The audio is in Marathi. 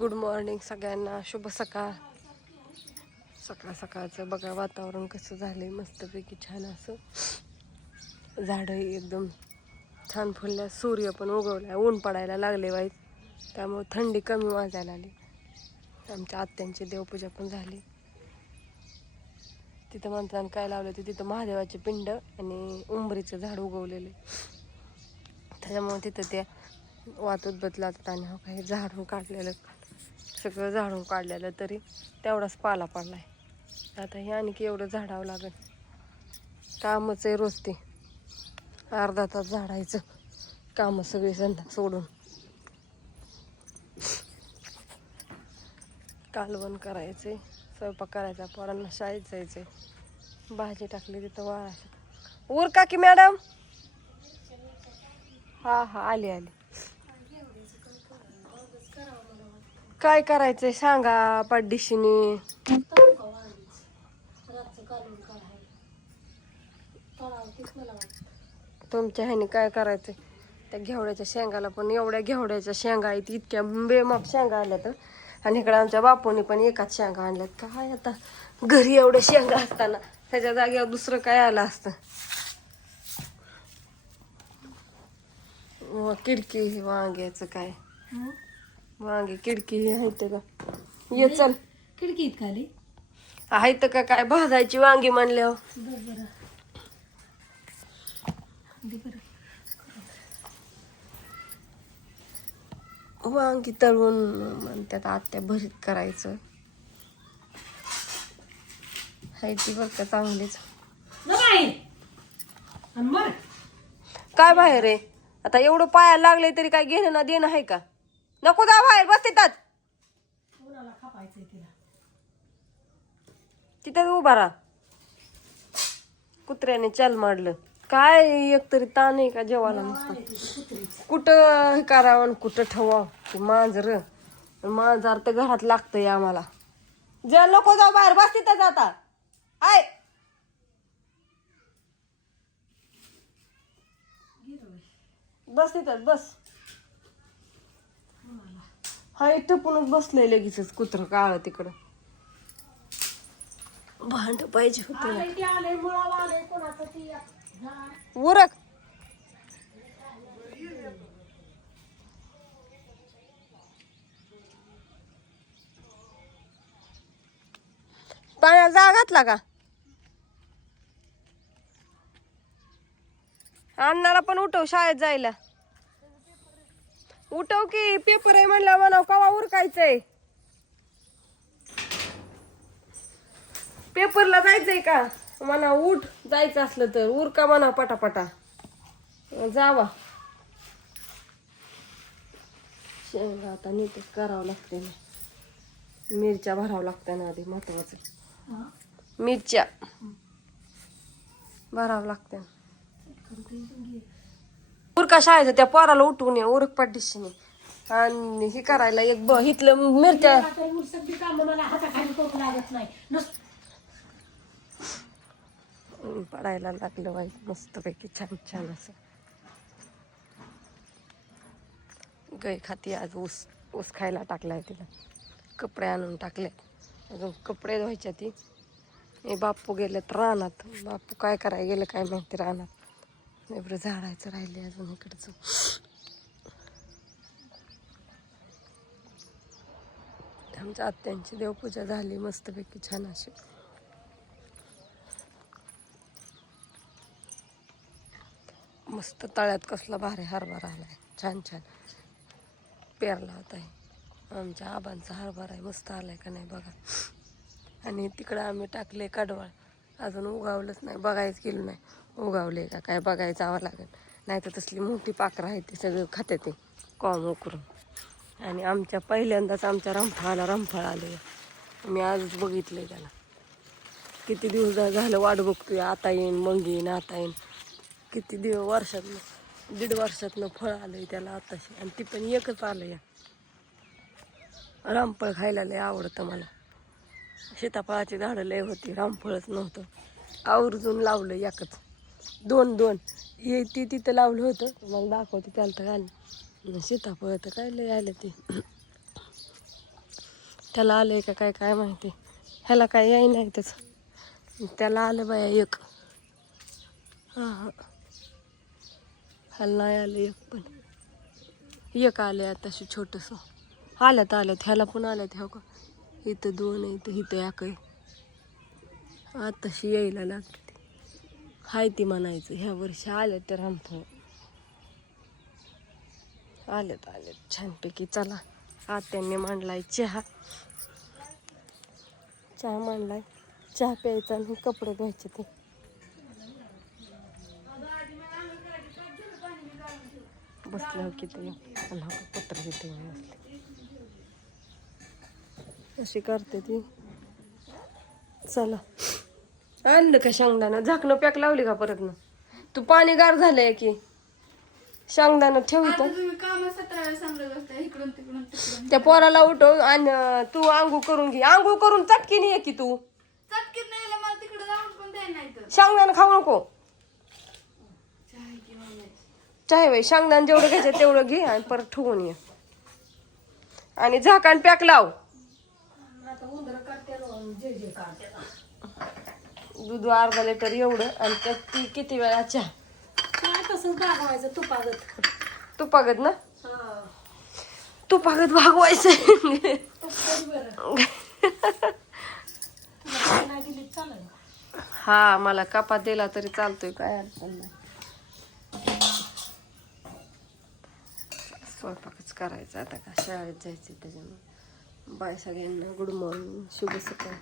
गुड मॉर्निंग सगळ्यांना, शुभ सकाळ. सकाळचं बघा वातावरण कसं झालंय, मस्तपैकी छान असं झाडं एकदम छान फुलल्या, सूर्य पण उगवलाय, ऊन पडायला लागले वाईट, त्यामुळे थंडी कमी वाजायला आली. आमच्या आत्यांची देवपूजा पण झाली. तिथं मंत्रानं काय लावलं ते, तिथं महादेवाचे पिंड आणि उंबरीचं झाड उगवलेले, त्याच्यामुळे तिथं ते वातूत बदलात. आणि हो काही झाडून काढलेलं, सगळं झाडून काढलेलं तरी तेवढाच पाला पडलाय. आता हे आणखी एवढं झाडावं लागेल, कामच आहे रोज ते. अर्धा तास झाडायचं कामं सगळी सोडून, कालवण करायचे, स्वयंपाक करायचा, पोरांना शाळेत जायचंय, भाजी टाकली तिथं वाळायचं. उरका की मॅडम. हा आली. काय करायचंय सांगा पाठदिशीने. तुमच्या ह्याने काय करायचंय? त्या घेवड्याच्या शेंगाला पण एवढ्या घेवड्याच्या शेंगा आहेत, इतक्या बेमाप शेंगा आल्या तर. आणि इकडे आमच्या बापूने पण एकाच शेंगा आणल्यात. काय आता घरी एवढ्या शेंगा असताना त्याच्या जागेवर दुसरं काय आलं असतं. किडकी वांग्याचं काय, वांगे किडकी आहेत का? ये चल, खिडकीत खाली आहेत का काय भाजायची वांगी म्हणल्यावर. वांगी तळून म्हणतात आत्या भरीत करायचं. हाय ती बरं का चांगलीच. काय बाहेर आहे आता, एवढं पायाला लागले तरी काय घेणं ना देणं आहे का? नको जा बाहेर, बस तिथं उभा राहा. कुत्र्याने चल मारलं काय, एकतरी ताण आहे का जेवायला नसतं. कुठं हे करावं कुठं ठेवावं ते मांजर तर घरात लागतंय आम्हाला. जे नको जाऊ बाहेर, बस तिथं जाता आय. बस तिथं बस. हा टपूनच बसलंय लगेच कुत्र काळ तिकडं. भांड पाहिजे होत उरक. पाण्यात जा घातला का? अण्णाला पण उठव शाळेत जायला. उठव की, पेपर आहे म्हणलं म्हणाव, कवा उरकायचंय? पेपरला जायचंय का म्हणा, उठ. जायचं असलं तर उरका म्हणा पटापटा, जावा. शेंगा आता नीटच करावं लागते ना, मिरच्या भरावं लागतं ना आधी, महत्वाचं मिरच्या भरावं लागते. उरका शाळेचं, त्या पोराला उठवून ये, उरक पाठीशीने. आणि हे करायला एक हिथलं मिरच्या पडायला लागलं वाईट, मस्तपैकी छान असं. गाय खाती आज ऊस खायला टाकलाय तिला, कपडे आणून टाकले, अजून कपडे धुवायच्या. ती हे बापू गेलेत रानात, बापू काय करायला गेलं काय माहिती रानात. एवढं झाडायचं राहिले अजून इकडचं. आमच्या आत्यांची देवपूजा झाली मस्तपैकी छान अशी. मस्त तळ्यात कसला भारी हरभरा आलाय, छान पेरला होता. आमच्या आबांचा हरभरा आहे, मस्त आलाय का नाही बघा. आणि तिकडं आम्ही टाकले कडवाळ, अजून उगावलंच नाही, बघायच गेलो नाही उगावले का काय, बघायचं जावं लागेल. नाही तर तसली मोठी पाखरं आहे ते सगळं खाते ते कॉम उकरून. आणि आमच्या पहिल्यांदाच आमच्या रमफळ आले, मी आजच बघितलंय त्याला. किती दिवस झालं वाट बघतोय, आता येईन मग येईन आता येईन. किती वर्षातनं, 1.5 वर्षातनं फळ आलंय त्याला आताशी, आणि ती पण एकच आलं या. रामफळ खायला लय आवडतं मला. सीताफळाची झाडं लय होती, रामफळच नव्हतं. आवर्जून लावलं एकच, दोन हे ती तिथं लावलं होतं, मला दाखवते त्याला तर आलं. सीताफळ तर काय लय आलं ते. त्याला आलंय का काय काय माहिती. ह्याला काय याय नाही त्याचं. त्याला आलं बाया एक. हां हां, ह्याला नाही आलं एक पण. एक आलं आताशी छोटंसं. आल्यात ह्याला पण आल्यात. हो का, इथं 2 आहे, इथं 1 आहे. आताशी यायला लागते. हाय ती म्हणायचं. ह्या वर्षी आलं तर आमचं. आलेत छानपैकी. चला, आत्यांनी मांडलाय चहा. चहा मांडलाय. चहा प्यायचा आणि कपडे धुवायचे ते. बसल्यावर किती पत्र घेते बसले. अशी करते ती. चला, आणलं का शेंगदाणा? झाकणं पॅक लावली का परत ना? तू पाणी गार झालंय की शेंगदाणा ठेवतो. त्या पोराला उठव आणि तू आंघोळ करून घे. आंघोळ करून चटकीन ये की तू. शेंगदाणा खाऊ नको. चाय बाई, शेंगदाणा जेवढं घ्यायचं तेवढं घे आणि परत ठेवून ये. आणि झाकण पॅक लाव. दूध अर्धा लिटर एवढं आणि त्यात ती किती वेळा चहा. तसंच भागवायचं तुपागत ना. तुपागत भागवायचं. हा, मला कपात दिला तरी चालतोय, काय अडचण नाही. स्वयंपाकच करायचा आता, का शाळेत जायचं त्याच्यामुळे. बाय सगळ्यांना, गुड मॉर्निंग, शुभ सकाळ.